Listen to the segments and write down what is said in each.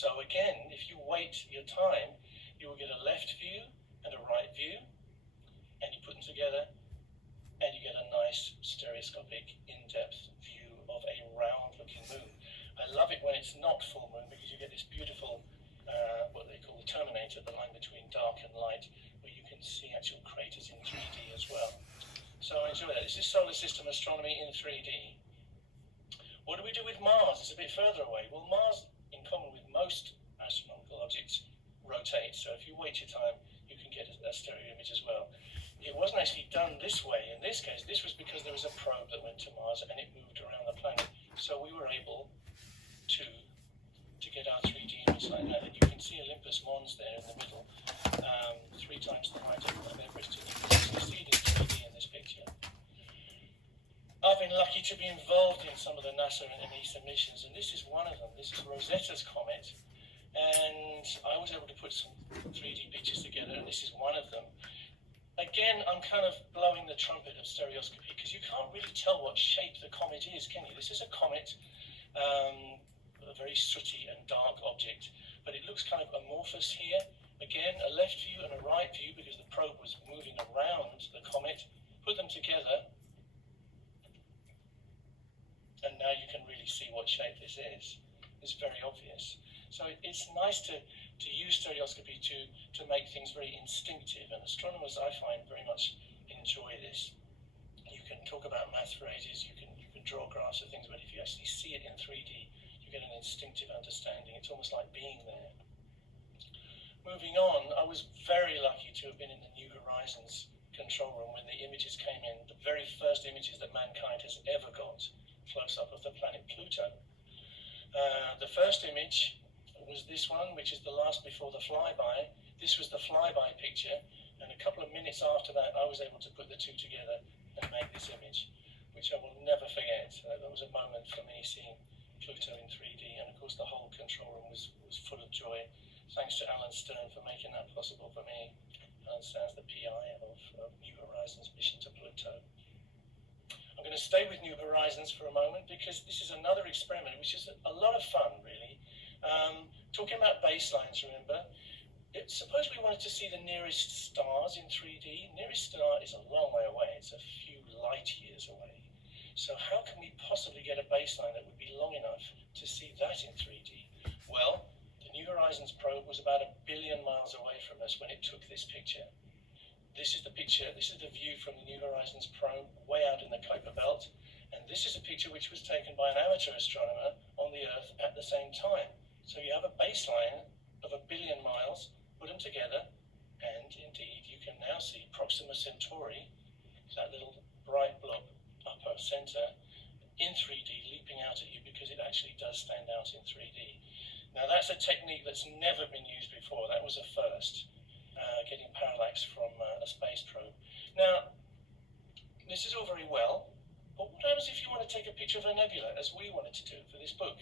So again, if you wait your time, you will get a left view and a right view, and you put them together, and you get a nice stereoscopic, in-depth view of a round-looking moon. I love it when it's not full moon because you get this beautiful, what they call the terminator, the line between dark and light, where you can see actual craters in 3D as well. So I enjoy that. This is solar system astronomy in 3D. What do we do with Mars? It's a bit further away. Well, Mars, in common with most astronomical objects, rotates. So if you wait your time, you can get a stereo image as well. It wasn't actually done this way. In this case, this was because there was a probe that went to Mars and it moved around the planet. So we were able to get our 3D image like that. And you can see Olympus Mons there in the middle, 3 times the height of Everest. And you can see it in 3D in this picture. I've been lucky to be involved in some of the NASA and ESA missions, and this is one of them. This is Rosetta's comet. And I was able to put some 3D pictures together, and this is one of them. Again, I'm kind of blowing the trumpet of stereoscopy because you can't really tell what shape the comet is, can you? This is a comet, a very sooty and dark object, but it looks kind of amorphous here. Again, a left view and a right view because the probe was moving around the comet. Put them together, and now you can really see what shape this is. It's very obvious. So it's nice to use stereoscopy to make things very instinctive, and astronomers, I find, very much enjoy this. You can talk about math for ages, you can draw graphs of things, but if you actually see it in 3D, you get an instinctive understanding. It's almost like being there. Moving on, I was very lucky to have been in the New Horizons control room when the images came in, the very first images that mankind has ever got close-up of the planet Pluto. The first image was this one, which is the last before the flyby. This was the flyby picture, and a couple of minutes after that, I was able to put the two together and make this image, which I will never forget. That was a moment for me seeing Pluto in 3D, and of course the whole control room was full of joy. Thanks to Alan Stern for making that possible for me. Alan Stern's the PI of New Horizons mission to Pluto. I'm going to stay with New Horizons for a moment because this is another experiment which is a lot of fun, really. Talking about baselines, remember? Suppose we wanted to see the nearest stars in 3D. Nearest star is a long way away. It's a few light years away. So how can we possibly get a baseline that would be long enough to see that in 3D? Well, the New Horizons probe was about 1 billion miles away from us when it took this picture. This is the picture, this is the view from the New Horizons probe way out in the Kuiper Belt. And this is a picture which was taken by an amateur astronomer on the Earth at the same time. So you have a baseline of 1 billion miles, put them together, and indeed you can now see Proxima Centauri, that little bright blob upper center, in 3D leaping out at you because it actually does stand out in 3D. Now that's a technique that's never been used before. That was a first, getting parallax from a space probe. Now, this is all very well, but what happens if you want to take a picture of a nebula, as we wanted to do for this book?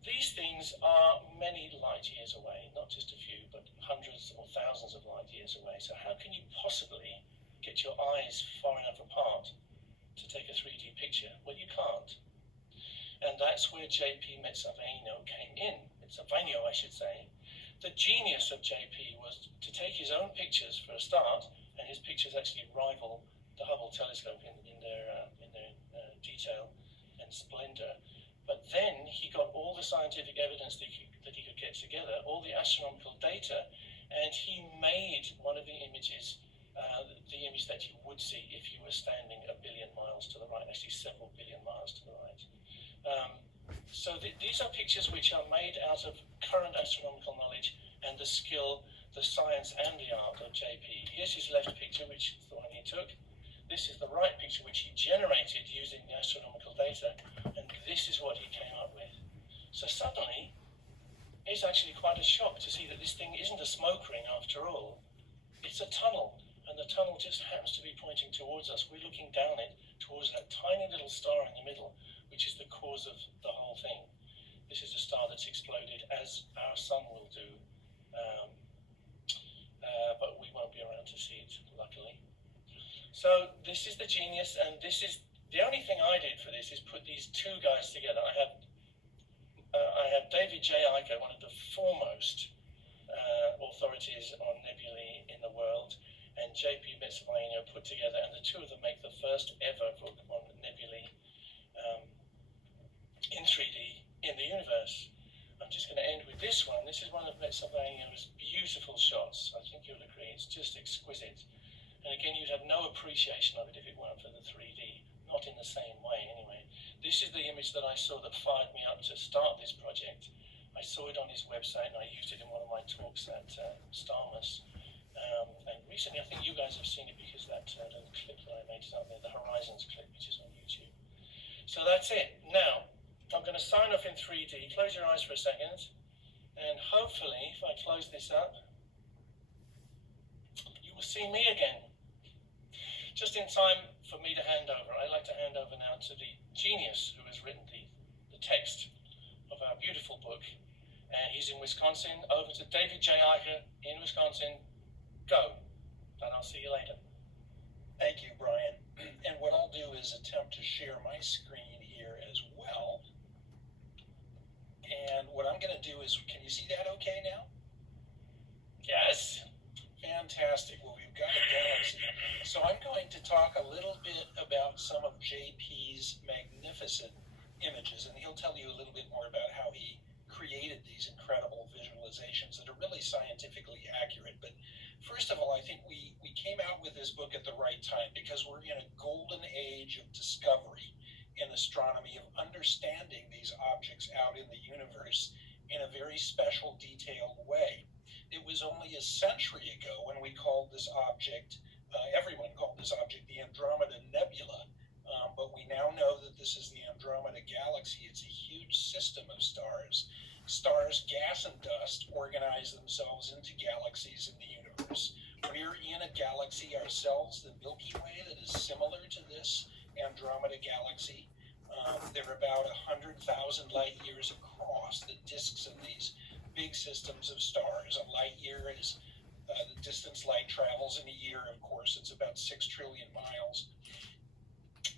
These things are many light years away, not just a few, but hundreds or thousands of light years away. So how can you possibly get your eyes far enough apart to take a 3D picture? Well, you can't. And that's where JP Mezzaveno came in. Mezzaveno, I should say. The genius of JP was to take his own pictures for a start, and his pictures actually rival the Hubble telescope in their detail and splendor. But then he got all the scientific evidence that he could get together, all the astronomical data, and he made one of the images, the image that you would see if you were standing 1 billion miles to the right, actually several billion miles to the right. So these are pictures which are made out of current astronomical knowledge and the skill, the science and the art of JP. Here's his left picture, which is the one he took. This is the right picture which he generated using the astronomical data, and this is what he came up with. So suddenly, it's actually quite a shock to see that this thing isn't a smoke ring after all. It's a tunnel, and the tunnel just happens to be pointing towards us. We're looking down it towards that tiny little star in the middle, which is the cause of the whole thing. This is a star that's exploded, as our sun will do, but we won't be around to see it, luckily. So this is the genius, and this is the only thing I did for this is put these two guys together. I have I have David J. Iker, one of the foremost authorities on nebulae in the world, and JP Mitsavaino put together, and the two of them make the first ever book on nebulae in 3D in the universe. I'm just going to end with this one. This is one of Mitsavaino's beautiful shots. I think you'll agree, it's just exquisite. And again, you'd have no appreciation of it if it weren't for the 3D, not in the same way anyway. This is the image that I saw that fired me up to start this project. I saw it on his website and I used it in one of my talks at Starmus. And recently, I think you guys have seen it because that little clip that I made is up there, the Horizons clip, which is on YouTube. So that's it. Now, I'm going to sign off in 3D. Close your eyes for a second. And hopefully, if I close this up, you will see me again. Just in time for me to hand over. I'd like to hand over now to the genius who has written the text of our beautiful book. He's in Wisconsin. Over to David J. Iker in Wisconsin. Go. And I'll see you later. Thank you, Brian. And what I'll do is attempt to share my screen here as well. And what I'm going to do is, can you see that okay now? Yes. Fantastic. Well, we've got a galaxy. So I'm going to talk a little bit about some of JP's magnificent images, and he'll tell you a little bit more about how he created these incredible visualizations that are really scientifically accurate. But first of all, I think we came out with this book at the right time because we're in a golden age of discovery in astronomy, of understanding these objects out in the universe in a very special, detailed way. It was only a century ago when we called this object, everyone called this object the Andromeda Nebula, but we now know that this is the Andromeda Galaxy. It's a huge system of stars. Stars, gas and dust, organize themselves into galaxies in the universe. We're in a galaxy ourselves, the Milky Way, that is similar to this Andromeda Galaxy. They're about 100,000 light years across, the disks of these big systems of stars. A light year is the distance light travels in a year. Of course, it's about 6 trillion miles.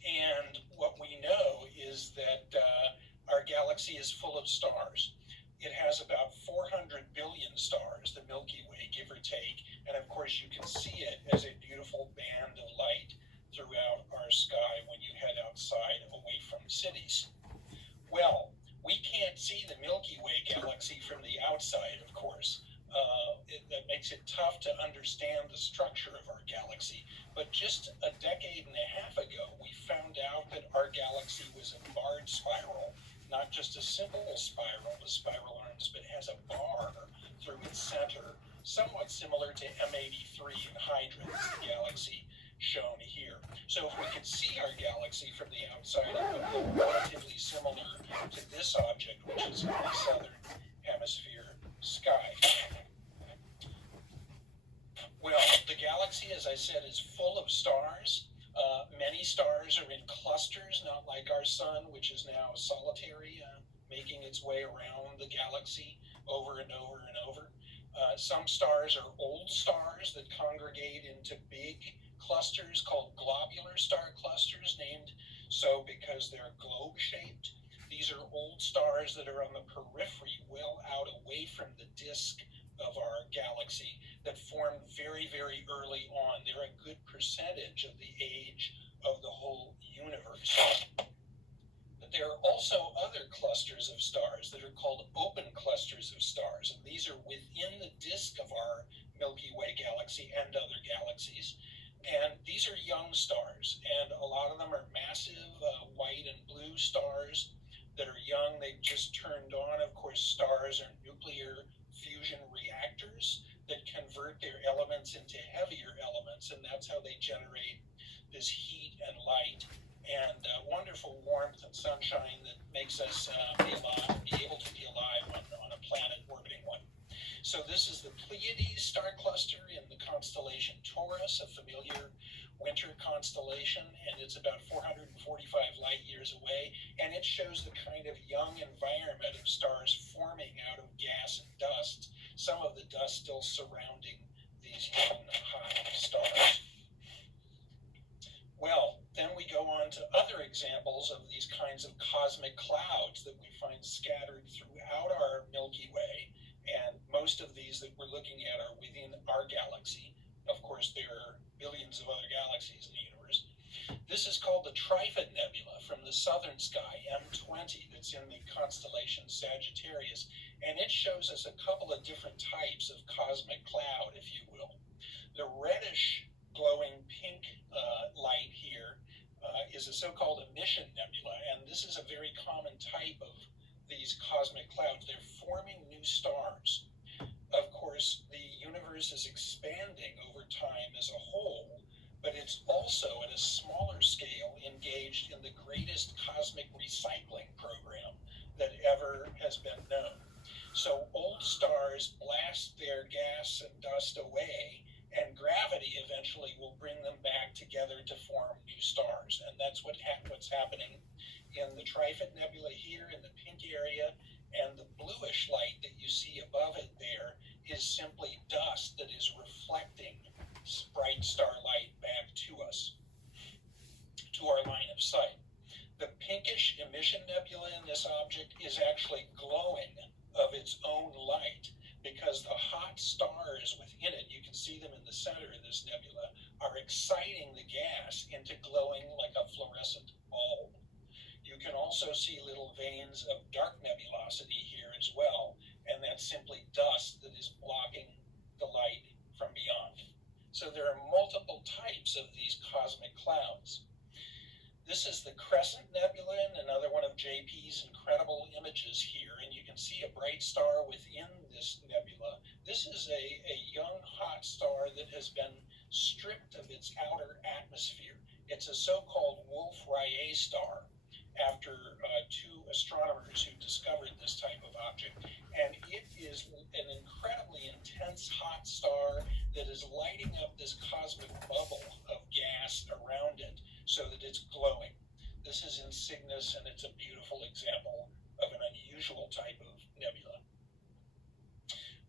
And what we know is that our galaxy is full of stars. It has about 400 billion stars, the Milky Way, give or take. And of course, you can see it as a beautiful band of light throughout our sky when you head outside away from cities. Well, we can't see the Milky Way galaxy from the outside, of course. That makes it tough to understand the structure of our galaxy. But just a decade and a half ago, we found out that our galaxy was a barred spiral, not just a simple spiral with spiral arms, but has a bar through its center, somewhat similar to M83 in Hydra, the galaxy shown here. So if we could see our galaxy from the outside, it would look relatively similar to this object, which is in the southern hemisphere sky. Well, the galaxy, as I said, is full of stars. Many stars are in clusters, not like our sun, which is now solitary, making its way around the galaxy over and over and over. Some stars are old stars that congregate into big clusters called globular star clusters, named so because they're globe-shaped. These are old stars that are on the periphery, well out away from the disk of our galaxy, that formed very, very early on. They're a good percentage of the age of the whole universe. But there are also other clusters of stars that are called open clusters of stars, and these are within the disk of our Milky Way galaxy and other galaxies. And these are young stars, and a lot of them are massive white and blue stars that are young. They've just turned on. Of course, stars are nuclear fusion reactors that convert their elements into heavier elements, and that's how they generate this heat and light and wonderful warmth and sunshine that makes us be able to be alive on a planet orbiting one. So this is the Pleiades star cluster in the constellation Taurus, a familiar winter constellation, and it's about 445 light years away, and it shows the kind of young environment of stars forming out of gas and dust, some of the dust still surrounding these young hot stars. Well, Then we go on to other examples of these kinds of cosmic clouds that we find scattered throughout our Milky Way. And most of these that we're looking at are within our galaxy. Of course, there are billions of other galaxies in the universe. This is called the Trifid Nebula from the southern sky, M20, that's in the constellation Sagittarius. And it shows us a couple of different types of cosmic cloud, if you will. The reddish glowing pink light here is a so-called emission nebula, and this is a very common type of these cosmic clouds. They're forming new stars. Of course, the universe is expanding over time as a whole, but it's also at a smaller scale engaged in the greatest cosmic recycling program that ever has been known. So old stars blast their gas and dust away, and gravity eventually will bring them back together to form new stars. And that's what's happening in the Trifid Nebula here in the pink area, and the bluish light that you see above it there is simply dust that is reflecting bright starlight back to us, to our line of sight. The pinkish emission nebula in this object is actually glowing of its own light, because the hot stars within it, you can see them in the center of this nebula, are exciting the gas into glowing like a fluorescent bulb. You can also see little veins of dark nebulosity here as well, and that's simply dust that is blocking the light from beyond. So there are multiple types of these cosmic clouds. This is the Crescent Nebula, and another one of JP's incredible images here, and you can see a bright star within this nebula. This is a young hot star that has been stripped of its outer atmosphere. It's a so-called Wolf-Rayet star, after two astronomers who discovered this type of object, and it is an incredibly intense hot star that is lighting up this cosmic bubble of gas around it so that it's glowing. This is in Cygnus, and it's a beautiful example of an unusual type of nebula.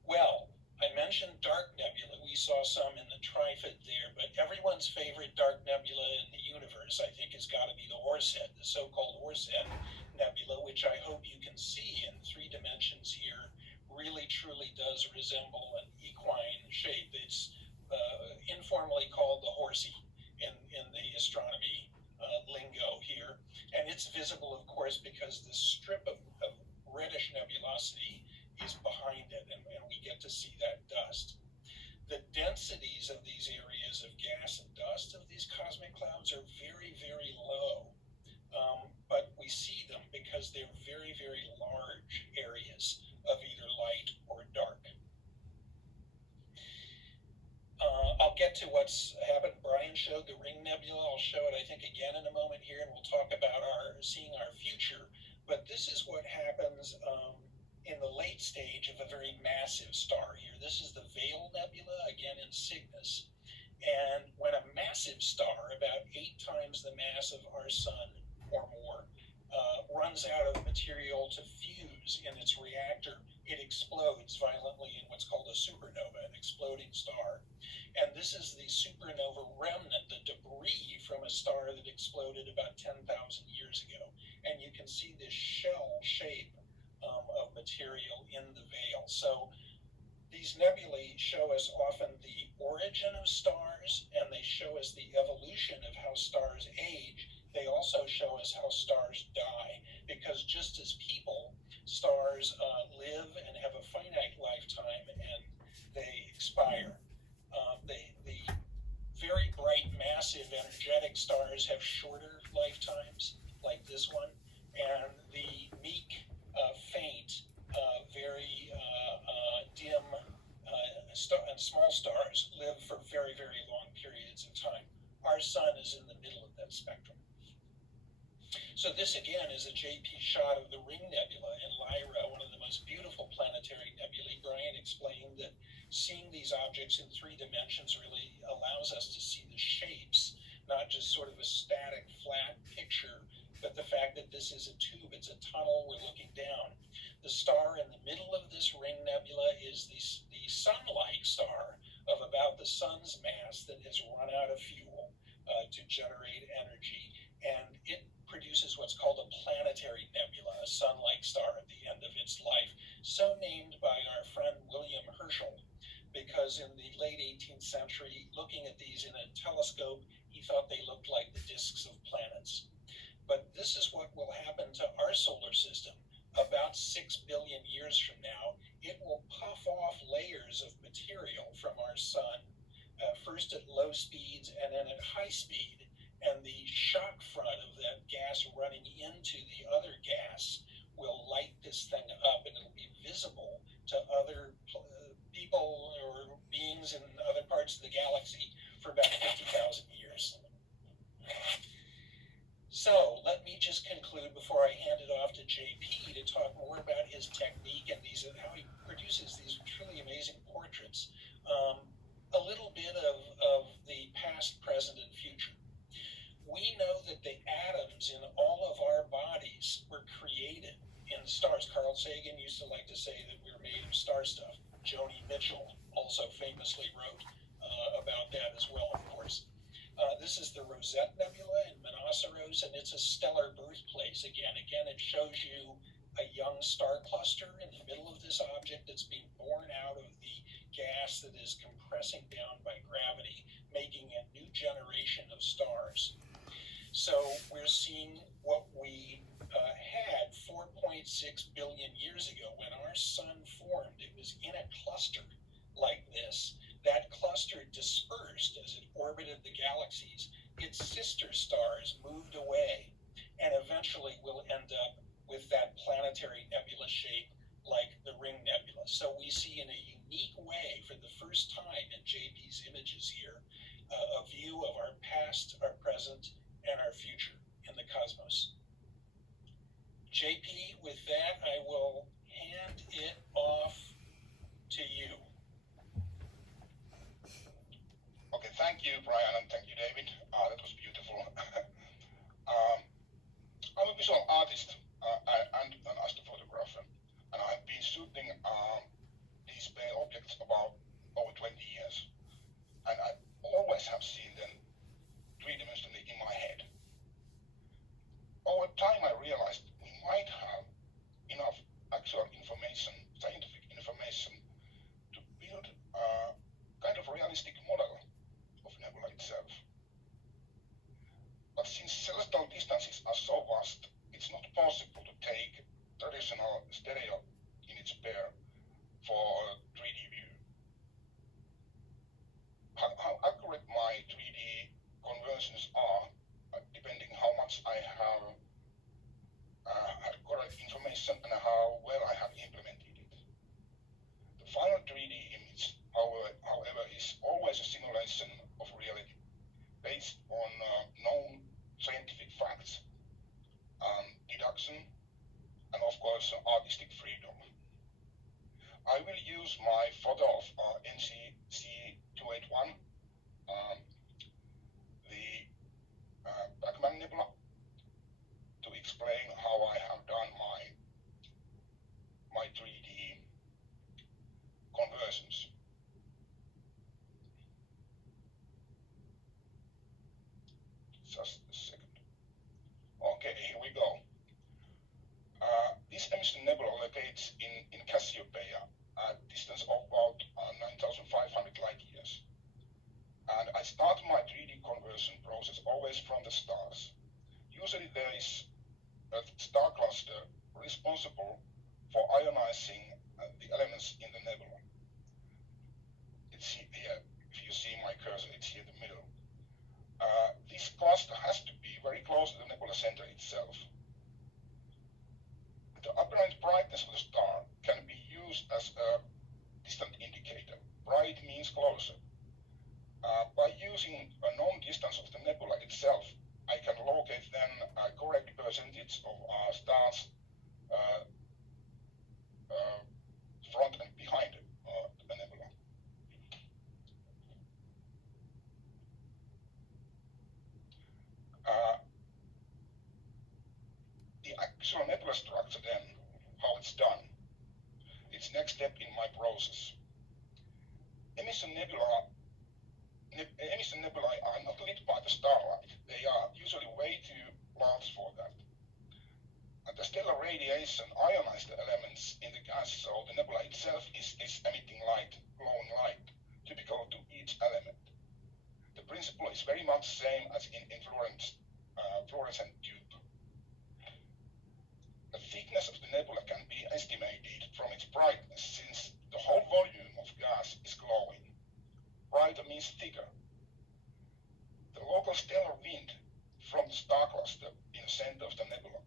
Well, I mentioned dark nebula. We saw some in the Trifid there, but everyone's favorite dark nebula in the universe, I think, has got to be the Horsehead, the so-called Horsehead Nebula, which I hope you can see in 3 dimensions here, really truly does resemble an equine shape. It's informally called the horsey in the astronomy lingo here. And it's visible, of course, because the strip of reddish nebulosity is behind it, and we get to see that dust. The densities of these areas of gas and dust of these cosmic clouds are very, very low. But we see them because they're very, very large areas of either light or dark. I'll get to what's happened. Brian showed the Ring Nebula. I'll show it, I think, again in a moment here, and we'll talk about seeing our future. But this is what happens in the late stage of a very massive star here. This is the Veil Nebula, again in Cygnus. And when a massive star, about 8 times the mass of our sun or more, runs out of material to fuse in its reactor, it explodes violently in what's called a supernova, an exploding star. And this is the supernova remnant, the debris from a star that exploded about 10,000 years ago. And you can see this shell shape of material in the veil. So these nebulae show us often the origin of stars, and they show us the evolution of how stars age. They also show us how stars die, because just as people, stars live and have a finite lifetime, and they expire. The very bright, massive, energetic stars have shorter lifetimes, like this one, and the meek, faint, very dim and small stars live for very, very long periods of time. Our sun is in the middle of that spectrum. So this again is a JP shot of the Ring Nebula in Lyra, one of the most beautiful planetary nebulae. Brian explained that seeing these objects in 3 dimensions really allows us to see the shapes, not just sort of a static, flat picture, but the fact that this is a tube, it's a tunnel, we're looking down. The star in the middle of this Ring Nebula is the sun-like star of about the sun's mass that has run out of fuel. to generate energy, and it produces what's called a planetary nebula, a sun-like star at the end of its life, so named by our friend William Herschel, because in the late 18th century, looking at these in a telescope, he thought they looked like the disks of planets. But this is what will happen to our solar system. About 6 billion years from now, it will puff off layers of material from our sun, first at low speeds and then at high speed. And the shock front of that gas running into the other gas will light this thing up, and it'll be visible to other people or beings in other parts of the galaxy for about 50,000 years. So let me just conclude before I hand it off to JP to talk more about his technique and how he produces these truly amazing portraits. A little bit of the past, present, and future. We know that the atoms in all of our bodies were created in stars. Carl Sagan used to like to say that we're made of star stuff. Joni Mitchell also famously wrote about that as well, of course. This is the Rosette Nebula in Monoceros, and it's a stellar birthplace. Again, it shows you a young star cluster in the middle of this object that's being born out of the gas that is compressing down by gravity, making a new generation of stars. So we're seeing what we had 4.6 billion years ago when our sun formed. It was in a cluster like this. That cluster dispersed as it orbited the galaxies. Its sister stars moved away, and eventually we'll end up with that planetary nebula shape like the Ring Nebula. So we see in a unique way, for the first time in JP's images here, a view of our past, our present, and our future in the cosmos. JP, with that, I will hand it off to you. Okay, thank you, Brian, and thank you, David. That was beautiful. I'm a visual artist and an astrophotographer, and I've been shooting these bare objects about over 20 years, and I always have seen them three-dimensionally in my head. Over time, I realized we might have enough actual information, scientific information, to build a kind of realistic model of nebula itself. But since celestial distances are so vast, it's not possible to take traditional stereo image pair for a 3D view. How accurate my 3D conversions are, depending how much I have had correct information and how well I have implemented it. The final 3D image, however, is always a simulation of reality based on known scientific facts, deduction, and of course artistic freedom. I will use my photo of NCC281, the Pac-Man Nebula, to explain how I have done my 3D conversions. Just a second. Okay, here we go. This emission nebula locates in Cassiopeia at a distance of about 9,500 light years. And I start my 3D conversion process always from the stars. Usually there is a star cluster responsible for ionizing the elements in the nebula. It's here, if you see my cursor, it's here in the middle. This cluster has to be very close to the nebula center itself. The apparent brightness of the star can be used as a distant indicator. Bright means closer. By using a known distance of the nebula itself, I can locate then a correct percentage of stars front and behind the nebula. The actual nebula structure then, how it's done, it's next step in my process. Emission nebula emission nebulae are not lit by the starlight. They are usually way too large for that. And the stellar radiation ionizes the elements in the gas, so the nebula itself is emitting light, glowing light, typical to each element. The principle is very much the same as in fluorescent tube. The thickness of the nebula can be estimated from its brightness, since the whole volume of gas is glowing. Brighter means thicker. The local stellar wind from the star cluster in the center of the nebula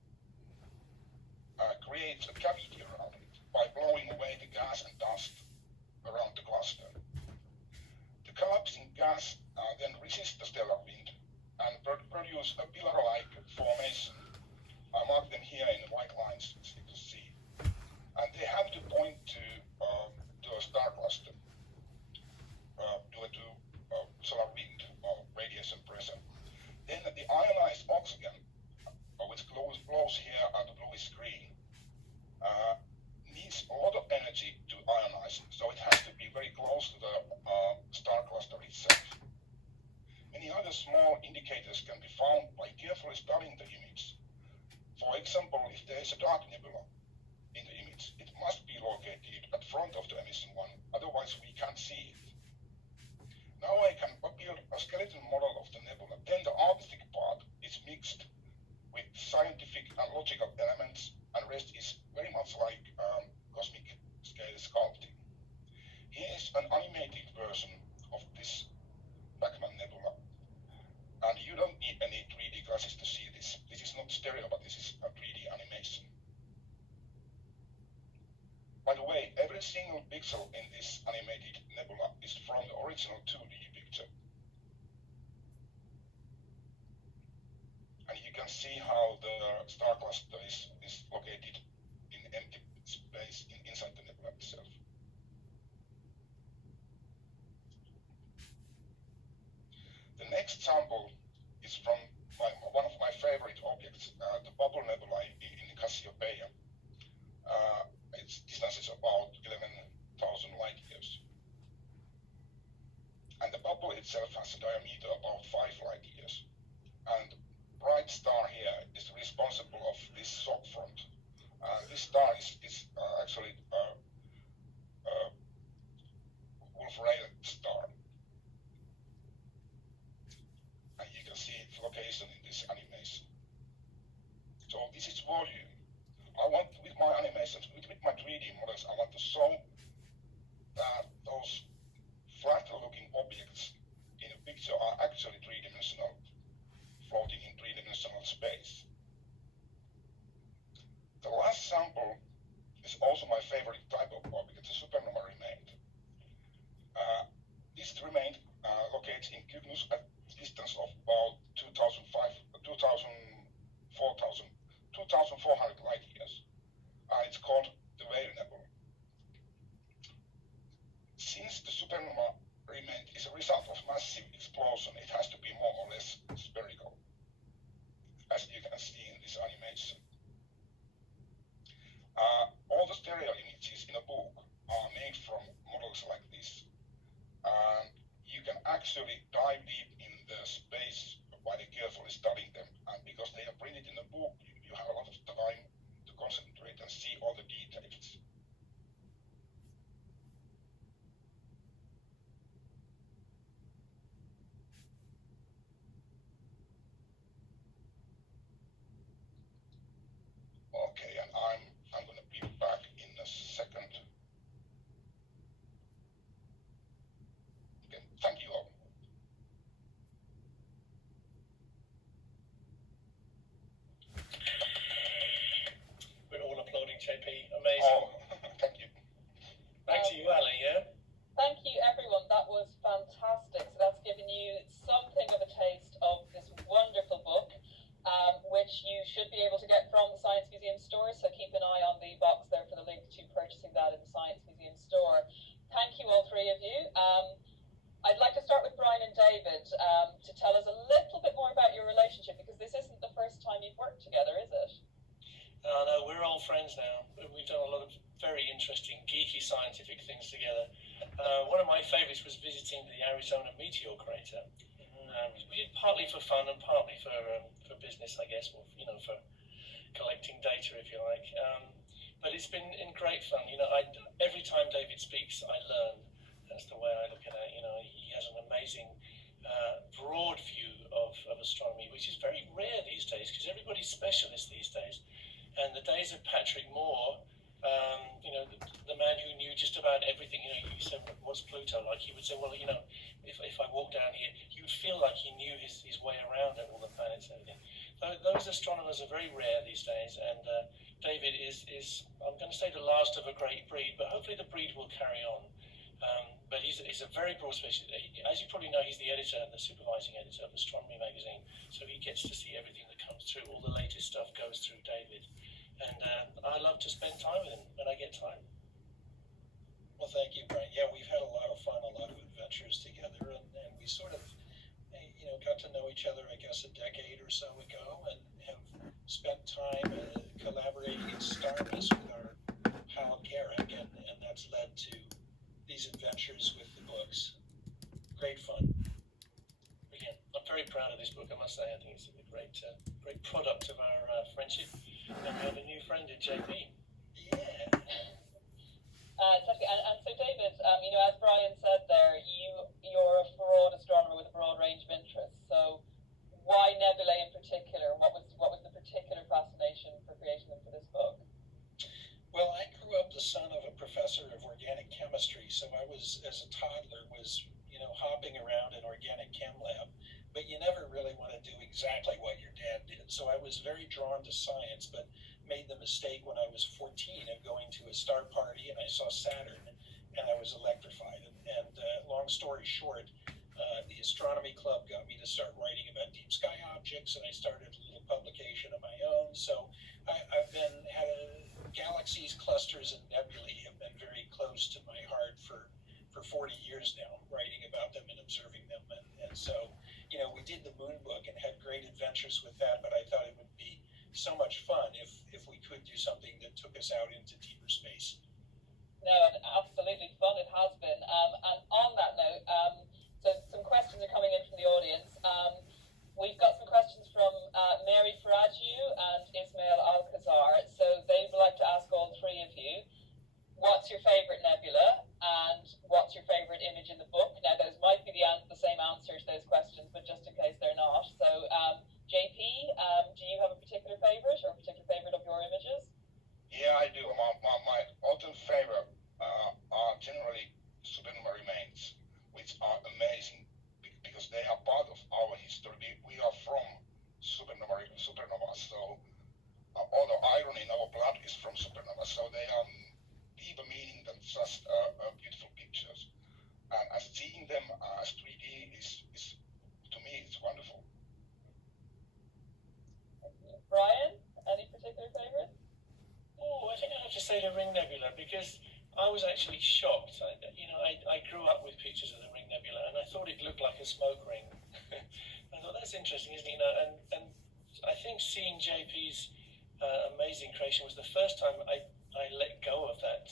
creates a cavity around it by blowing away the gas and dust around the cluster. The collapsing gas then resists the stellar wind and produce a pillar-like formation. I mark them here in white lines, as you can see. And they have to point to a star cluster due to solar wind or radiation pressure. Then the ionized oxygen, which glows here at the bluish green, needs a lot of energy to ionize, so it has to be very close to the star cluster itself. Many other small indicators can be found by carefully studying the image. For example, if there is a dark nebula in the image, it must be located at front of the emission one, otherwise we can't see it. Now I can build a skeleton model of the nebula. Then the artistic part is mixed with scientific and logical elements, and rest is very much like cosmic scale sculpting. Here is an animated version of this Bachmann nebula. And you don't need any 3D glasses to see this. This is not stereo, but this is a 3D animation. By the way, every single pixel in this animated nebula is from the original 2D picture. And you can see how the star cluster is located in empty space inside the nebula itself. The next sample is from one of my favorite objects, the bubble nebula in Cassiopeia. Its distance is about 11,000 light years. And the bubble itself has a diameter about 5 light years. And bright star here is responsible of this shock front. This star is actually a Wolf-Rayet star. And you can see its location in this animation. So this is volume. I want, with my animations, with my 3D models, I want to show that those flat-looking objects in a picture are actually three-dimensional, floating in three-dimensional space. The last sample is also my favorite type of object, the supernova remain. This remain locates in Cygnus at a distance of about 2,400 light years. It's called the Whale Nebula. Since the supernova remain is a result of massive explosion, it has to be more or less spherical, as you can see in this animation. All the stereo images in a book are made from models like this. You can actually dive deep in the space by carefully studying them, and because they are printed in a book, you have a lot of time to concentrate and see all the details. Okay, and I'm going to be back in a second. Okay, thank you all. We're all applauding JP. Amazing. Oh, thank you. Back to you, Ali, yeah? Thank you, everyone. That was fantastic. So that's given you something of a taste of this wonderful book, which you should be able to get from the Science Museum store. So keep an eye on the box there for the link to purchasing that in the Science Museum store. Thank you, all three of you. I'd like to start with Brian and David to tell us a little bit more about your relationship, because this isn't the first time you've worked together, is it? No, we're old friends now. We've done a lot of very interesting, geeky scientific things together. One of my favourites was visiting the Arizona meteor crater. We did partly for fun and partly for business, I guess, or for collecting data, if you like. But it's been in great fun. Every time David speaks, I learn. That's the way I look at it. He has an amazing, broad view of astronomy, which is very rare these days because everybody's specialist these days. And the days of Patrick Moore, the man who knew just about everything. You said, what's Pluto like? He would say, well, if I walk down here, he would feel like he knew his way around all the planets and everything. Those astronomers are very rare these days, and David is I'm going to say the last of a great breed, but hopefully the breed will carry on. But he's a very broad specialist. As you probably know, he's the supervising editor of Astronomy magazine, so he gets to see everything that comes through. All the latest stuff goes through David, and I love to spend time with him when I get time. Well, thank you, Brian. Yeah, we've had a lot of fun, a lot of adventures together, and we sort of, got to know each other, I guess, a decade or so ago, and have spent time collaborating in Starmus with our pal Garrick, and that's led to these adventures with the books. Great fun. Brilliant. I'm very proud of this book, I must say. I think it's a great product of our friendship, and we have a new friend in JP. Yeah. Definitely. And so, David, as Brian said there, you're a broad astronomer with a broad range of interests. So, why nebulae in particular? What was the particular fascination for creating them for this book? Well, I grew up the son of a professor of organic chemistry, so I was, as a toddler, hopping around an organic chem lab. But you never really want to do exactly what your dad did. So I was very drawn to science, but made the mistake when I was 14 of going to a star party, and I saw Saturn, and I was electrified. And long story short, the astronomy club got me to start writing about deep sky objects, and I started a little publication of my own. So I've been galaxies, clusters, and nebulae have been very close to my heart for 40 years now, writing about them and observing them. And so, we did the Moon book and had great adventures with that, but I thought it would be so much fun if we could do something that took us out into deeper space. No, absolutely fun it has been. And on that note, so some questions are coming in from the audience. We've got some questions from Mary Faraju and Ismail Alcazar. So they would like to ask all three of you, what's your favorite nebula and what's your favorite image in the book? Now, those might be the same answer to those questions, but just in case they're not. So, JP, do you have a particular favorite or a particular favorite of your images? Yeah, I do. My all-time favorite are generally supernova remains, which are amazing because they are part of our history. We are from supernovas, so all the iron in our blood is from supernovas, so they are deeper meaning than just beautiful pictures. And seeing them as 3D is to me, it's wonderful. Brian, any particular favorite? Oh, I think I have to say the Ring Nebula because I was actually shocked. I grew up with pictures of the Ring Nebula and I thought it looked like a smoke ring. I thought that's interesting, isn't it? And I think seeing JP's amazing creation was the first time I let go of that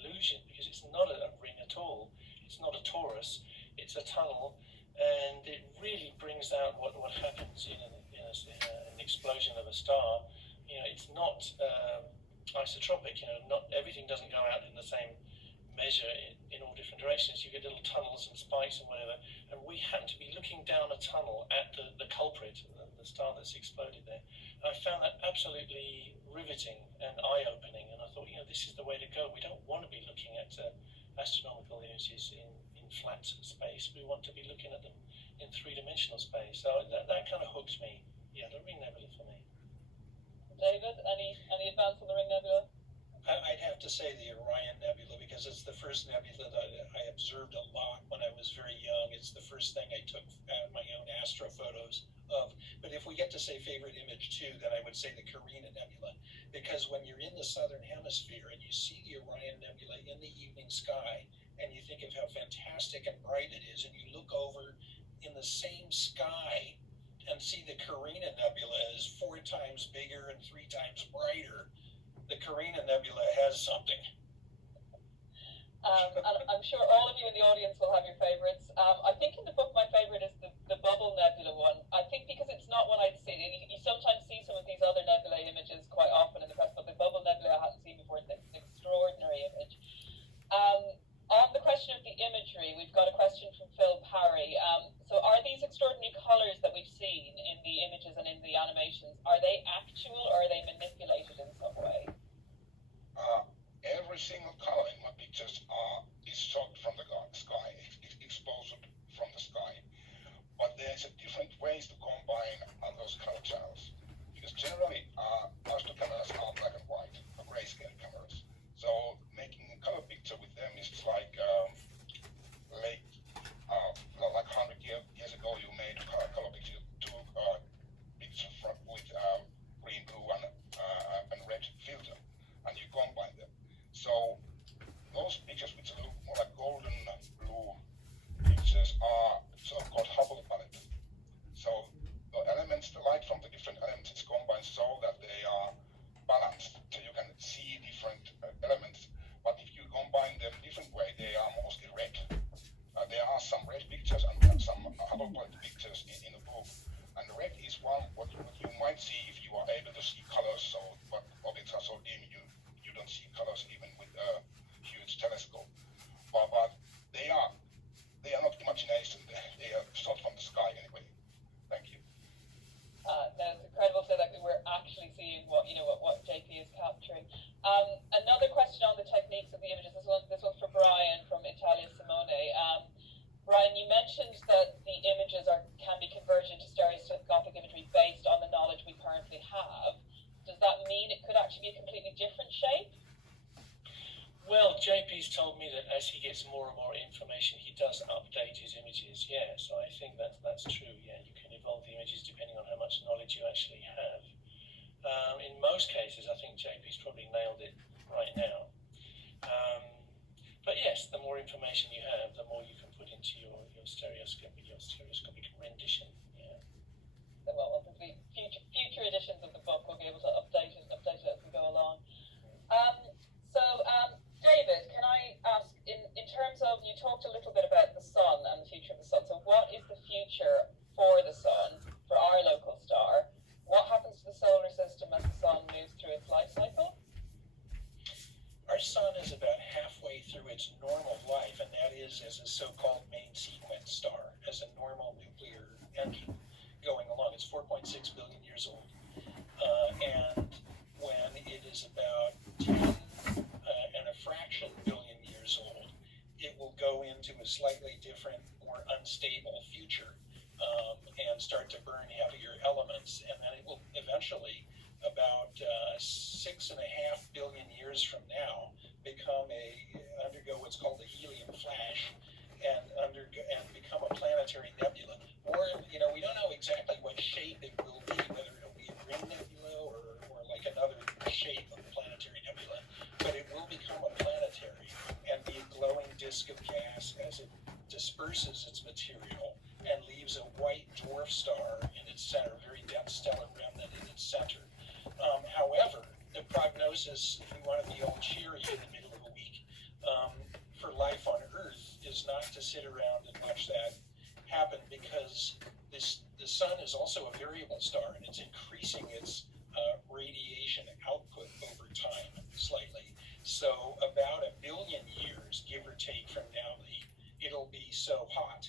illusion because it's not a ring at all. It's not a torus. It's a tunnel, and it really brings out what happens in an explosion of a star. It's not isotropic. Not everything doesn't go out in the same measure in all different directions. You get little tunnels and spikes and whatever. And we happen to be looking down a tunnel at the culprit, the star that's exploded there. And I found that absolutely riveting and eye-opening. And I thought, this is the way to go. We don't want to be looking at astronomical images in flat space. We want to be looking at them in three-dimensional space. So that kind of hooked me. Yeah, the Ring Nebula for me. David, any advance on the Ring Nebula? I'd have to say the Orion Nebula because it's the first nebula that I observed a lot when I was very young. It's the first thing I took my own astrophotos of. But if we get to say favorite image too, then I would say the Carina Nebula, because when you're in the southern hemisphere and you see the Orion Nebula in the evening sky and you think of how fantastic and bright it is, and you look over in the same sky and see the Carina Nebula is 4 times bigger and 3 times brighter, the Carina Nebula has something. And I'm sure all of you in the audience will have your favourites. I think in the book my favourite is the Bubble Nebula one. I think because it's not one I'd seen. You sometimes see some of these other nebulae images quite often in the press, but the Bubble Nebula I hadn't seen before. It's an extraordinary image. On the question of the imagery, we've got a question from Phil Parry. So are these extraordinary colours that we've seen in the images and in the animations, are they actual or are they manipulated in some way? Every single color in my pictures is shot from the sky, exposed from the sky. But there's different ways to combine those color channels. Because generally, most of the cameras are black and white, or grayscale cameras. So making a color picture with them is like like 100 years ago, you made a color picture, two pictures with green, blue, and red filter, and you combine them. So those pictures which look more like golden blue pictures are so-called Hubble palette. So the elements, the light from the different elements is combined so that they are balanced, so you can see different elements. But if you combine them different way, they are mostly red. There are some red pictures and some Hubble palette pictures in the book. And red is one what you might see if you are able to see colors. So what objects are so dim, you don't see colors even with a huge telescope. But they are not imagination. They are shot from the sky anyway. Thank you. No, it's incredible to say that we're actually seeing what JP is capturing. Another question on the techniques of the images. This one's for Brian from Italia Simone. Brian, you mentioned that the images can be converted to stereoscopic imagery based on the knowledge we currently have. Does that mean it could actually be a completely different shape? Well, JP's told me that as he gets more and more information, he does update his images. Yeah, so I think that's true. Yeah, you can evolve the images depending on how much knowledge you actually have. In most cases, I think JP's probably nailed it right now. But yes, the more information you have, the more you can put into your stereoscopic rendition. Yeah. Well, obviously, future editions of the book will be able to update it as we go along. David, can I ask, in terms of, you talked a little bit about the sun and the future of the sun. So what is the future for the sun, for our local star? What happens to the solar system as the sun moves through its life cycle? Our sun is about halfway through its normal life, and that is as a so-called main sequence star, as a normal nuclear engine going along. It's 4.6 billion years old. And when it is about 10 and a fraction billion years old, it will go into a slightly different, more unstable future and start to burn heavier elements. And then it will eventually, about 6.5 billion years from now, undergo what's called the helium flash and become a planetary nebula. Or, we don't know exactly what shape it will be, whether it'll be a ring nebula or like another shape of a planetary nebula, but it will become a planetary and be a glowing disk of gas as it disperses its material and leaves a white dwarf star in its center, very dense stellar remnant in its center. However, the prognosis, if we want to be all cheery in the middle of a week, for life on Earth is not to sit around and watch that happen, because the sun is also a variable star and it's increasing its radiation output over time slightly. So about 1 billion years, give or take from now, it'll be so hot.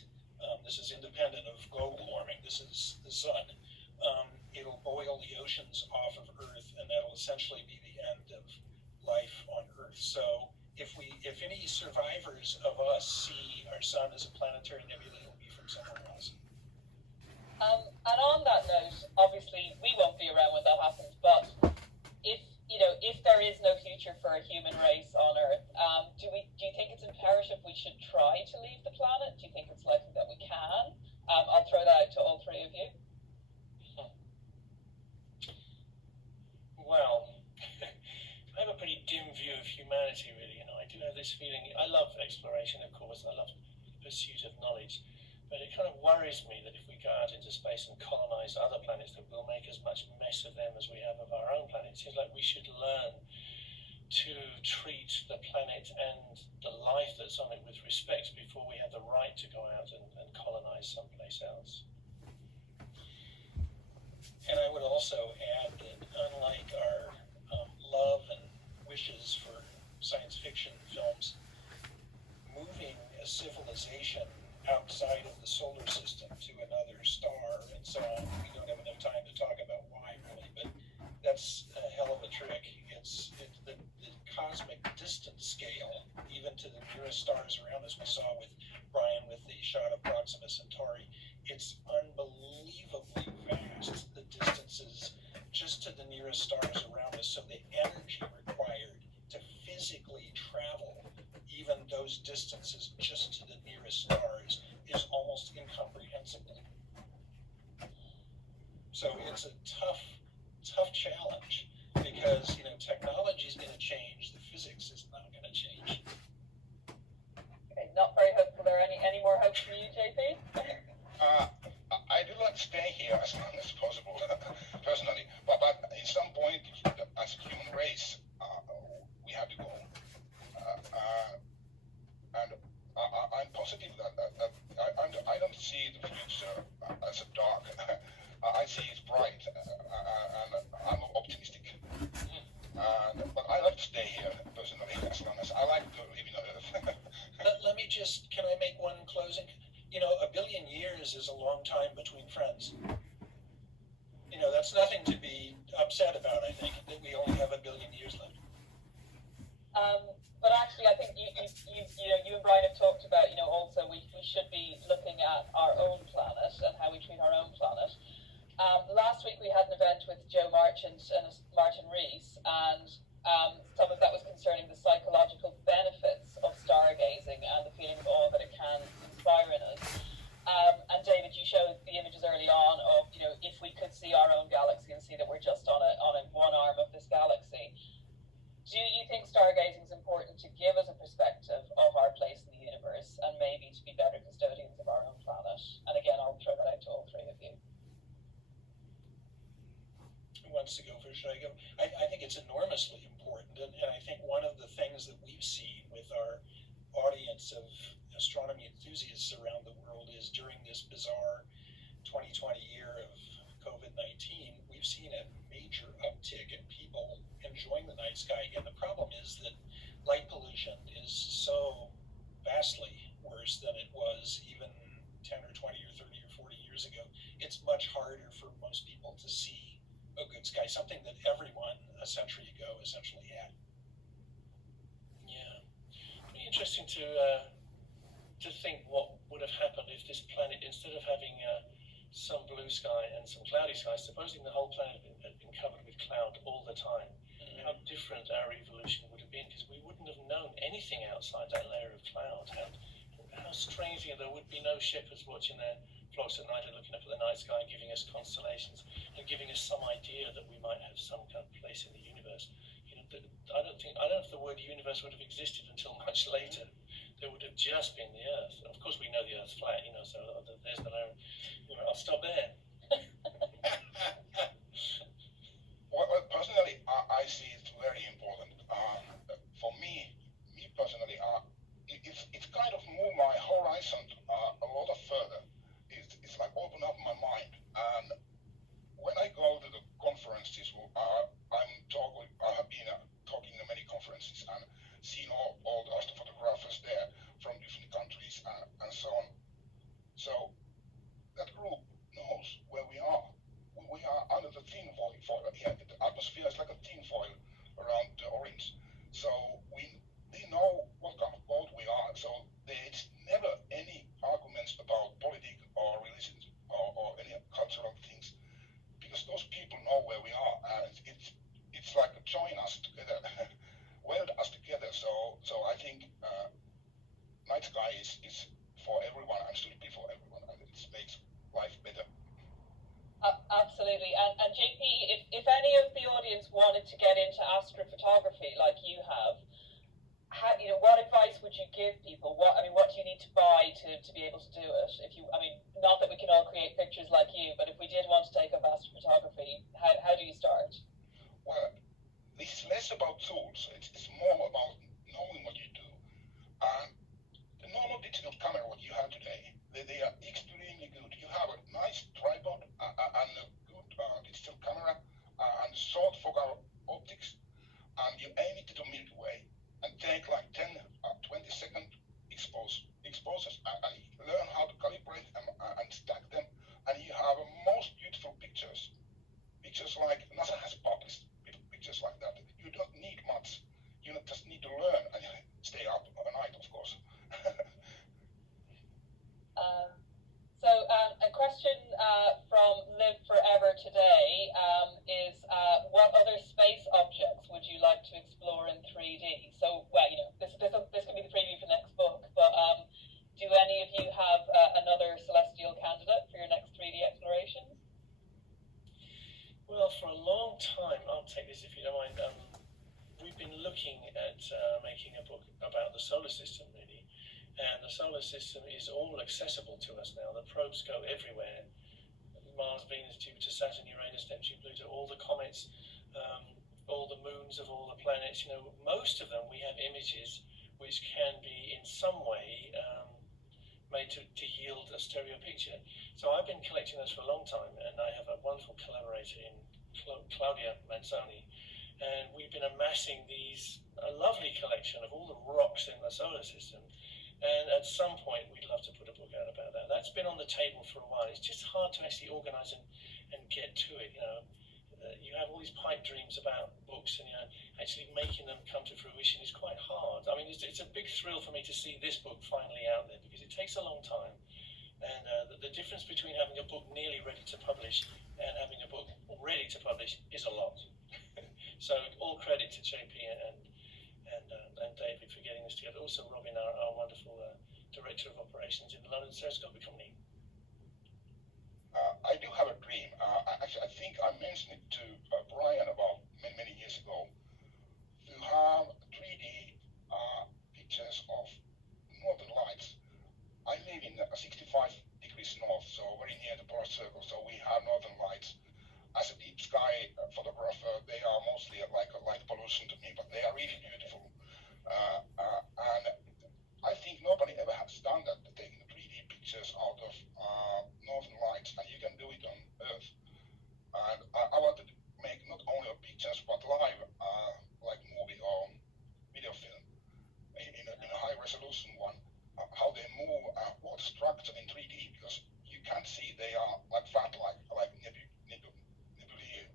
This is independent of global warming. This is the sun. It'll boil the oceans off of Earth, and that'll essentially be the end of life on Earth. So if any survivors of us see our sun as a planetary nebula, it'll be from somewhere else. And on that note, obviously we won't be around when that happens, but if there is no future for a human race on Earth, do you think it's imperative we should try to leave the planet? Do you think it's likely that we can? I'll throw that out to all three of you. Well, I have a pretty dim view of humanity, really. I do have this feeling. I love exploration, of course. I love the pursuit of knowledge. But it kind of worries me that if we go out into space and colonize other planets, that we'll make as much mess of them as we have of our own planet. It seems like we should learn to treat the planet and the life that's on it with respect before we have the right to go out and colonize someplace else. And I would also add that unlike our love and wishes for science fiction films, moving a civilization outside of the solar system to another star and so on, we don't have enough time to talk about why really, but that's a hell of a trick. It's the cosmic distance scale, even to the nearest stars around us. We saw with Brian with the shot of Proxima Centauri. It's unbelievably vast, the distances just to the nearest stars around us. So the energy required to physically travel even those distances just to the nearest stars is almost incomprehensible. So it's a tough challenge because, technology is going to change, the physics is not going to change. Okay, not very hopeful there. Any more hope for you, JP? I do like to stay here as long as possible, personally. But at some point, as a human race, we have to go. And I'm positive that I don't see the future as a dark. I see it's bright, and I'm optimistic. But I like to stay here personally, as long as I like to live in Earth. Let me can I make one closing? 1 billion years is a long time between friends. That's nothing to be upset about, I think, that we only have 1 billion years left. But actually, I think you and Brian have talked about, also we should be looking at our own planet and how we treat our own planet. Last week we had an event with Joe Marchant and Martin Rees, and some of that was concerning the psychological benefits of stargazing and the feeling of awe that it can inspire in us. And David, you showed the images early on of, if we could see our own galaxy and see that we're just on one arm of this galaxy. Do you think stargazing is important to give us a perspective of our place in the universe and maybe to be better custodians of our own planet? And again, I'll throw that out to all three of you. Who wants to go first? Should I go? I think it's enormously important, and I think one of the things that we've seen with our audience of astronomy enthusiasts around the world is during this bizarre 2020 year of COVID-19, we've seen a major uptick in people enjoying the night sky again. The problem is that light pollution is so vastly worse than it was even 10 or 20 or 30 or 40 years ago. It's much harder for most people to see a good sky, something that everyone a century ago essentially had. Yeah, it'd be interesting to think what would have happened if this planet, instead of having some blue sky and some cloudy sky, supposing the whole planet had been covered with cloud all the time, how different our evolution would have been, because we wouldn't have known anything outside that layer of cloud. How strange, there would be no shepherds watching their flocks at night and looking up at the night sky and giving us constellations and giving us some idea that we might have some kind of place in the universe. I don't know if the word universe would have existed until much later. There would have just been the Earth. Of course, we know the Earth's flat, so there's the known. I'll stop there. Well, personally, I see it very important. For me personally, it's kind of moved my horizon a lot further. It's like open up my mind. And when I go to the conferences, I have been talking to many conferences and seen all the astrophotographers there from different countries and so on. So that group knows where we are. We are under the tin foil. The atmosphere is like a tin foil around the orange. So they know what kind of boat we are. So there's never any arguments about politics or religion or any cultural things, because those people know where we are, and it's like join us together, weld us together. So I think night sky is for everyone and should be for everyone, and it makes life better. Absolutely. And JP, if any of the audience wanted to get into astrophotography like you have, what advice would you give people? What do you need to buy to be able to do it? Not that we can all create pictures like you, but if we did want to take up astrophotography, how do you start? Well, this is less less about tools. It's more about knowing what you do. And the normal digital camera, what you have today, they are extremely good. You have a nice tripod and a good digital camera and short focal optics, and you aim it to the Milky Way and take like 10, 20-second exposures and learn how to calibrate them and stack them, and you have most beautiful pictures. Pictures like NASA has published pictures like that. You don't need much. You just need to learn and stay up overnight, of course. A question from Live Forever today is what other space objects would you like to explore in 3D? So, well, this can be the preview for the next book, but do any of you have another celestial candidate for your next 3D explorations? Well, for a long time, I'll take this if you don't mind. We've been looking at making a book about the solar system, really. And the solar system is all accessible to us now. The probes go everywhere. Mars, Venus, Jupiter, Saturn, Uranus, Neptune, Pluto, all the comets, all the moons of all the planets. Most of them we have images which can be in some way made to yield a stereo picture. So I've been collecting those for a long time, and I have a wonderful collaborator in Claudia Manzoni, and we've been amassing a lovely collection of all the rocks in the solar system. And at some point, we'd love to put a book out about that. That's been on the table for a while. It's just hard to actually organise and get to it. You have all these pipe dreams about books, and actually making them come to fruition is quite hard. I mean, it's a big thrill for me to see this book finally out there, because it takes a long time. And the difference between having a book nearly ready to publish and having a book ready to publish is a lot. So all credit to JP and David for getting this together. Also Robin, our wonderful Director of Operations in the London Stereoscopic Company. I do have a dream. Actually, I think I mentioned it to Brian about many years ago, to have 3D pictures of northern lights. I live in 65 degrees north, so very near the Polar Circle, so we have northern lights. As a deep sky photographer, they are mostly like a light pollution to me, but they are really beautiful. And I think nobody ever has done that, taking 3D pictures out of northern lights, and you can do it on Earth. And I want to make not only pictures, but live, like movie or video film, in a high resolution one, how they move, what structure in 3D, because you can't see they are like fat, like nebulae,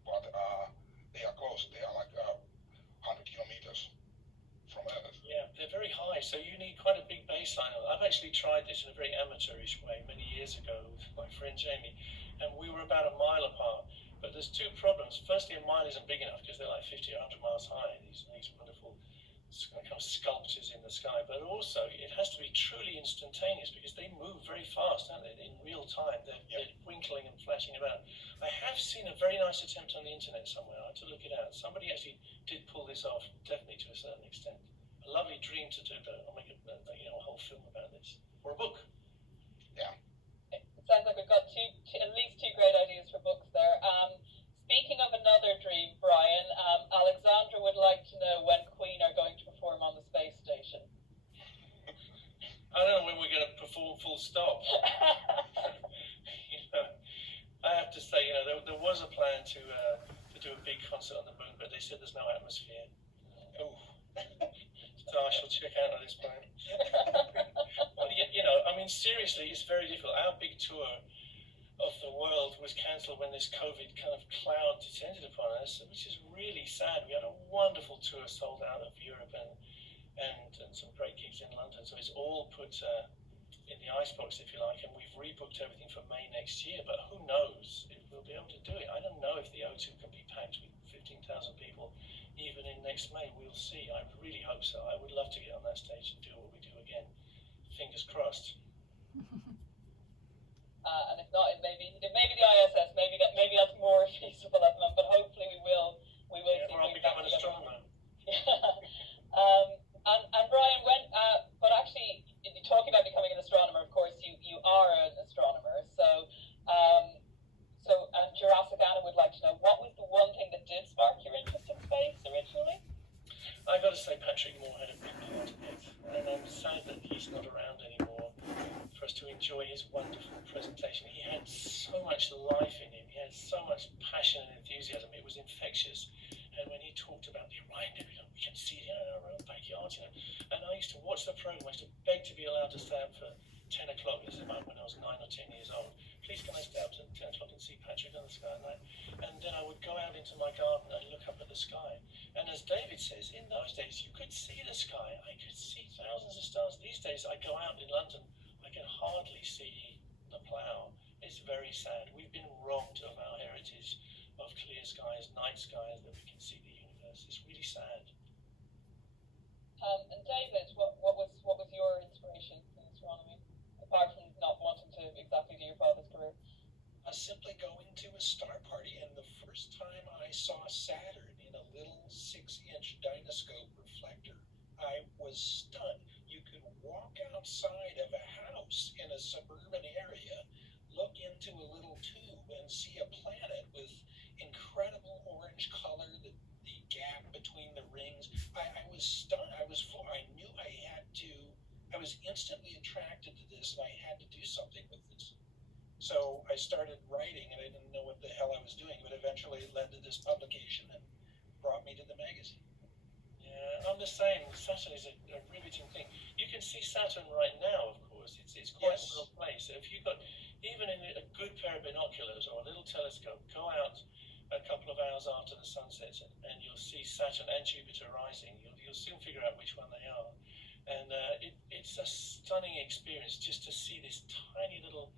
but they are close. They are like 100 kilometers from Earth. Yeah, they're very high, so you need quite a big baseline. I've actually tried this in a very amateurish way many years ago with my friend Jamie, and we were about a mile apart. But there's two problems. Firstly, a mile isn't big enough because they're like 50 or 100 miles high, these wonderful kind of sculptures in the sky. But also, it has to be truly instantaneous because they move very fast, don't they? In real time, they're twinkling and flashing about. I have seen a very nice attempt on the internet somewhere. I had to look it out. Somebody actually did pull this off, definitely to a certain extent. A lovely dream to do that. I'll make a whole film about this, or a book. Yeah. It sounds like we've got at least two great ideas for books there. Speaking of another dream, Brian, Alexandra would like to know when Queen are going to perform on the space station. I don't know when we're going to perform full stop. I have to say, there was a plan to do a big concert on the moon, but they said there's no atmosphere. Oh, so I shall check out on this plan. Well, I mean, seriously, it's very difficult. Our big tour of the world was cancelled when this COVID kind of cloud descended upon us, which is really sad. We had a wonderful tour sold out of Europe and some great gigs in London. So it's all put in the icebox, if you like, and we've rebooked everything for May next year. But who knows if we'll be able to do it? I don't know if the O2 can be packed with 15,000 people even in next May. We'll see. I really hope so. I would love to get on that stage and do what we do again. Fingers crossed. And if not, it may be the ISS. Maybe that's more feasible at the moment. But hopefully we will. Yeah, or I'll become an astronomer. And Brian, but actually, talking about becoming an astronomer, of course, you are an astronomer. So Jurassic Anna would like to know, what was the one thing that did spark your interest in space originally? say Patrick Moore had a big part in it, and I'm sad that he's not around anymore for us to enjoy his wonderful presentation. He had so much life in him. He had so much passion and enthusiasm. It was infectious. And when he talked about the Orion Nebula, we can see it in our own backyard, you know. And I used to watch the program. I used to beg to be allowed to stay up for 10 o'clock. This is about when I was 9 or 10 years old. Please can I stay up to 10 o'clock and see Patrick on the sky at night? And then I would go out into my garden and look up at the sky. And as David says, in those days you could see the sky. I could see thousands of stars. These days I go out in London, I can hardly see the plough. It's very sad. We've been robbed of our heritage of clear skies, night skies, that we can see the universe. It's really sad. And David, what was your inspiration in astronomy, apart from not wanting to exactly do your father's career? Simply going to a star party, and the first time I saw Saturn in a little 6-inch Dynoscope reflector, I was stunned. You could walk outside of a house in a suburban area, look into a little tube, and see a planet with incredible orange color, the gap between the rings. I was stunned. I knew I was instantly attracted to this, and I had to do something with this. So I started writing, and I didn't know what the hell I was doing, but eventually it led to this publication and brought me to the magazine. Yeah, I'm the same. Saturn is a riveting thing. You can see Saturn right now, of course. It's quite Yes. a well placed. So if you've got, even in a good pair of binoculars or a little telescope, go out a couple of hours after the sun sets and you'll see Saturn and Jupiter rising. You'll soon figure out which one they are. And it's a stunning experience just to see this tiny little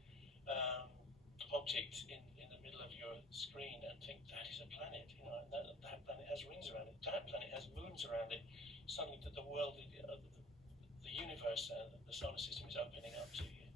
object in the middle of your screen and think that is a planet, you know, and that planet has rings around it, that planet has moons around it, something that the world, the universe, the solar system is opening up to you.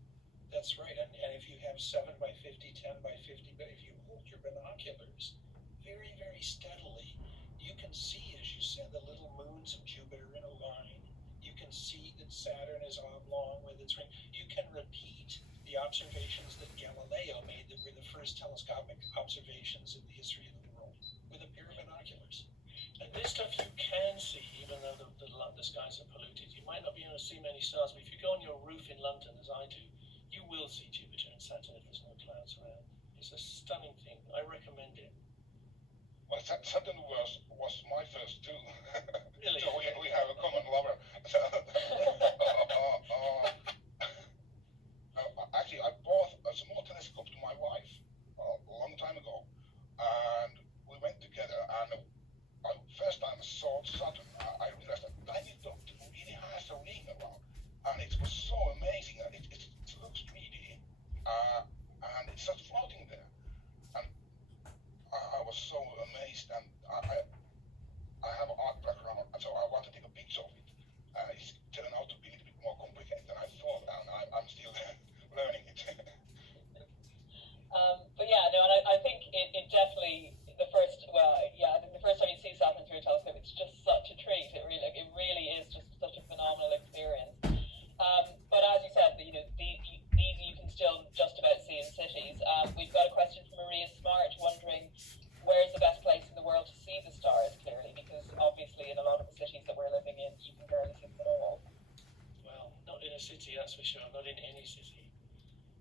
That's right, and if you have 7 by 50, 10 by 50, but if you hold your binoculars very, very steadily, you can see, as you said, the little moons of Jupiter in a line. You can see that Saturn is oblong with its ring. You can repeat the observations that Galileo made that were the first telescopic observations in the history of the world with a pair of binoculars. And this stuff you can see, even though the skies are polluted. You might not be able to see many stars, but if you go on your roof in London, as I do, you will see Jupiter and Saturn if there's no clouds around. It's a stunning thing. I recommend it. Well, Saturn was my first too. Really? So we have a common lover. Actually, I bought a small telescope to my wife a long time ago, and we went together. And first time I saw Saturn, I realized that tiny dot really has a ring around, and it was so amazing. It looks 3D, and it's just floating there. And I was so amazed, and I have an art background, so I want to take a picture of it. It turned out to be a little bit more complicated than I thought, and I'm still learning it. But yeah, no, and I think it definitely, the first time you see Saturn through a telescope, it's just such a treat. It really is just such a phenomenal experience. But as you said, you know, these you can still just about see in cities. We've got a question from Maria Smart wondering where's the best place in the world to see the stars clearly, because obviously in a lot of the cities that we're living in, you can barely see them at all. Well, not in a city, that's for sure. Not in any city.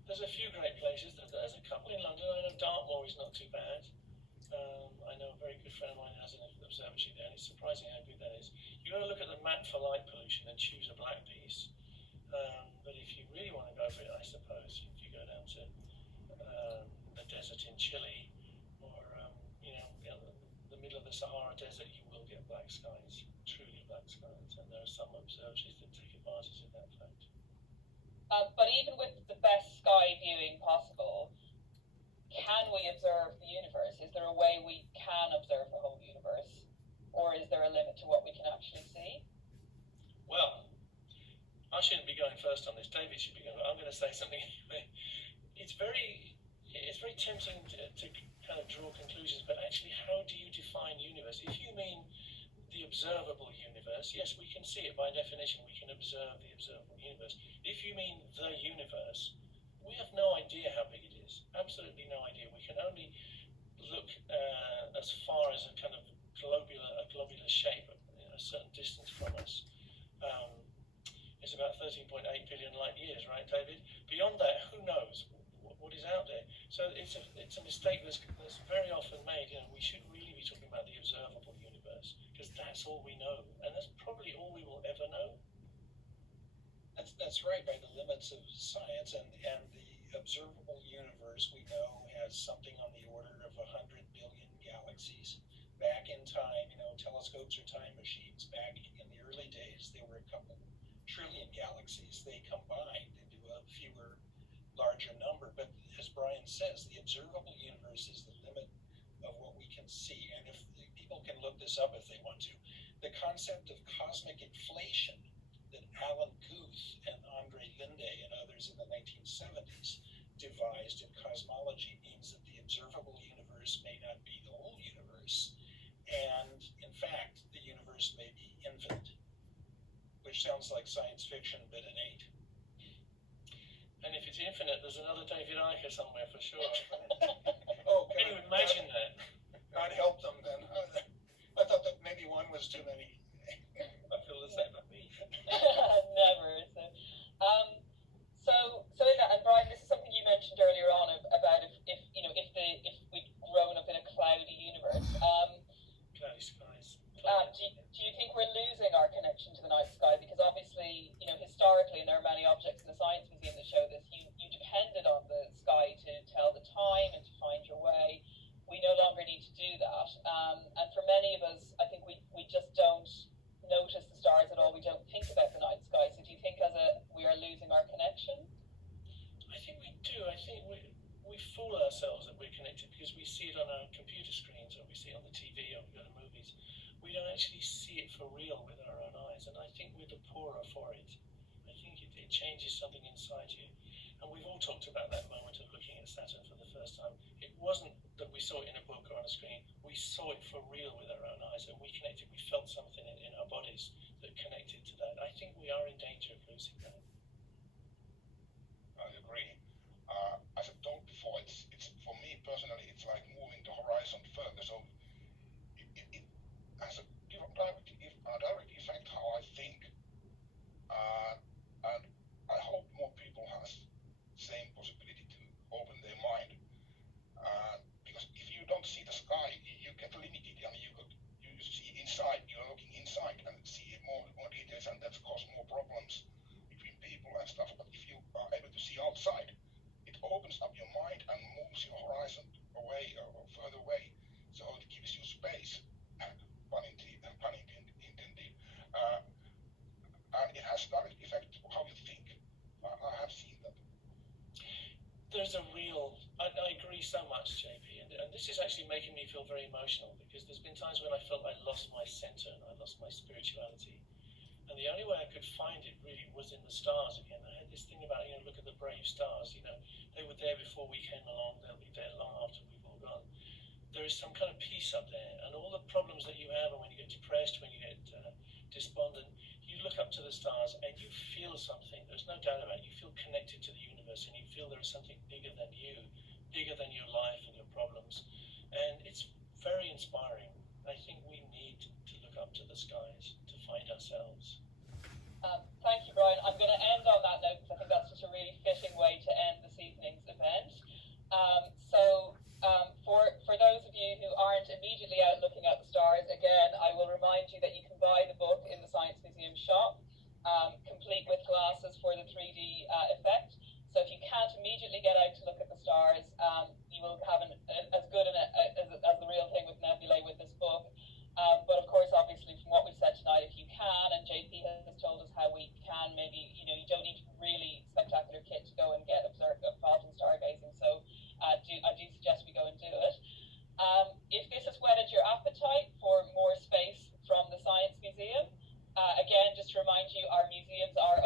There's a few great places. There's a couple in London. I know Dartmoor is not too bad. I know a very good friend of mine has an observatory there, and it's surprising how good that is. You've got to look at the map for light pollution and choose a black piece. But if you really want to go for it, I suppose, if you go down to the desert in Chile or the middle of the Sahara Desert, you will get black skies, truly black skies, and there are some observatories that take advantage of that fact. But even with the best sky viewing possible, can we observe the universe? Is there a way we can observe the whole universe? Or is there a limit to what we can actually see? Well, I shouldn't be going first on this. David should be going. I'm going to say something. It's very tempting to kind of draw conclusions, but actually, how do you define universe? If you mean the observable universe, yes, we can see it by definition. We can observe the observable universe. If you mean the universe, we have no idea how big it is. Absolutely no idea. We can only look as far as a kind of globular shape, a certain distance from us. It's about 13.8 billion light years, right, David? Beyond that, who knows what is out there? So it's a mistake that's very often made. We should really be talking about the observable universe, because that's all we know, and that's probably all we will ever know. That's right, by the limits of science, and the observable universe we know has something on the order of 100 billion galaxies. Back in time, telescopes are time machines. Back in the early days, there were a couple trillion galaxies. They combined into a fewer, larger number. But as Brian says, the observable universe is the limit of what we can see. And if people can look this up if they want to, the concept of cosmic inflation that Alan Guth and Andre Linde and others in the 1970s devised in cosmology means that the observable universe may not be the whole universe. And in fact, the universe may be infinite, which sounds like science fiction, but it ain't. And if it's infinite, there's another David Icke somewhere for sure. Oh, Can you imagine that? God help them then. I thought that maybe one was too many. I feel the same about me. Never. So in that, and Brian, this is something you mentioned earlier on about if we'd grown up in a cloudy universe. Cloudy skies. Do you think we're losing our connection to the night sky? Because obviously, historically, and there are many objects in the Science Museum that show this, you depended on the sky to tell the time and to find your way. We no longer need to do that. And for many of us, I think we just don't notice the stars at all. We don't think about the night sky. So do you think we are losing our connection? I think we do. I think we fool ourselves that we're connected because we see it on our computer screens, or we see it on the TV, or we go to movies. We don't actually see it for real with our own eyes, and I think we're the poorer for it. I think it changes something inside you. And we've all talked about that moment of looking at Saturn for the first time. It wasn't that we saw it in a book or on a screen. We saw it for real with our own eyes, and we connected. We felt something in our bodies that connected to that. I think we are in danger of losing that. I agree. As I told before, it's for me personally, it's like moving the horizon further. So it has a direct effect how I think, and I hope more people have same possibility to open their mind. Because if you don't see the sky, you get limited, and you see inside. You are looking inside and see more details, and that causes more problems between people and stuff. But if you are able to see outside, it opens up your mind and moves your horizon away or further away. So it gives you space, pun intended. And it has direct effect on how you think. I have seen that. There's a real, I agree so much, JP, and this is actually making me feel very emotional, because there's been times when I felt I lost my center and I lost my spirituality. And the only way I could find it really was in the stars again. I had this thing about, look at the brave stars, they were there before we came along, they'll be there long after we've all gone. There is some kind of peace up there, and all the problems that you have, and when you get depressed, when you get despondent, you look up to the stars and you feel something. There's no doubt about it. You feel connected to the universe, and you feel there is something bigger than you, bigger than your life and your problems. And it's very inspiring. I think we need to look up to the skies to find ourselves. Thank you, Brian. I'm going to end on that note, because I think that's just a really fitting way to end this evening's event. For those of you who aren't immediately out looking at the stars, again, I will remind you that you can buy the book in the Science Museum shop, complete with glasses for the 3D effect. So if you can't immediately get out to look at the stars, you will have as good as the real thing with nebulae with this book. But of course, obviously, from what we've said tonight, if you can, and JP has told us how we can, maybe you don't need really spectacular kit to go and get involved in stargazing. So I do suggest we go and do it. If this has whetted your appetite for more space from the Science Museum, again, just to remind you, our museums are